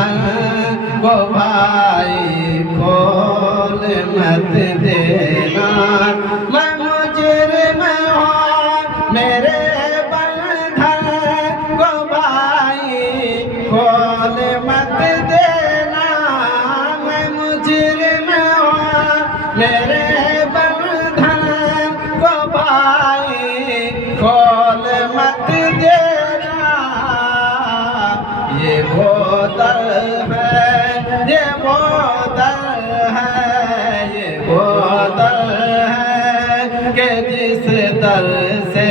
بندھن کو بھائی کھول مت دینا، میں مجرم ہوں میرے بندھن کو بھائی کھول مت دینا، میں مجرم ہوں میرے بندھن کو بھائی کھول مت دینا، یہ وہ در ہے، یہ وہ در ہے، یہ وہ در ہے کہ جس در سے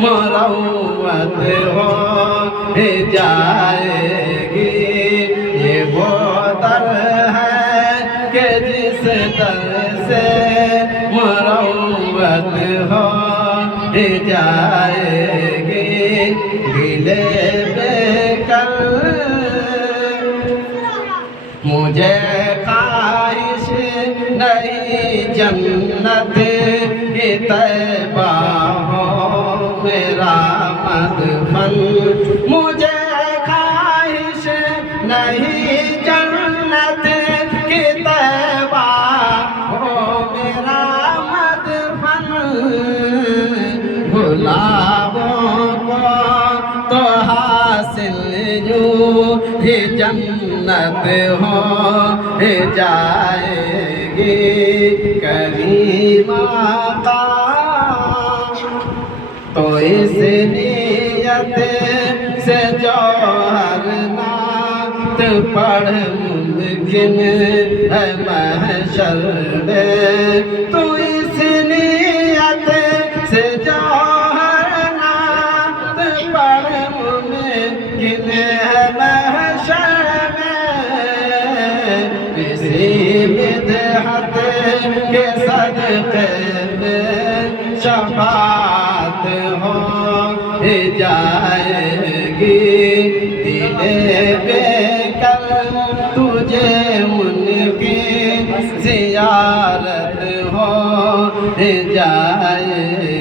مروت ہو جائے گی، یہ وہ در ہے کہ جس در سے مروت ہو جائے گی، گلے بے کل مجھے خواہش نہیں جنت کی طیبہ ہو میرا مدفن، مجھے خواہش نہیں جنت کی طیبہ ہو میرا مدفن، گلابوں کو تو حاصل یوں ہی جنت ہو جائے گی، کریم آقا تو اس نیت سے جوہر نعت پڑھ ممکن ہے محشر میں، تو اس نیت سے جوہر نعت پڑھ ممکن ہے محشر میں، کسی بدعت کے صدقے میں شفاعت ہو جائے گی، دل بے کل تجھے ان کی زیارت ہو جائے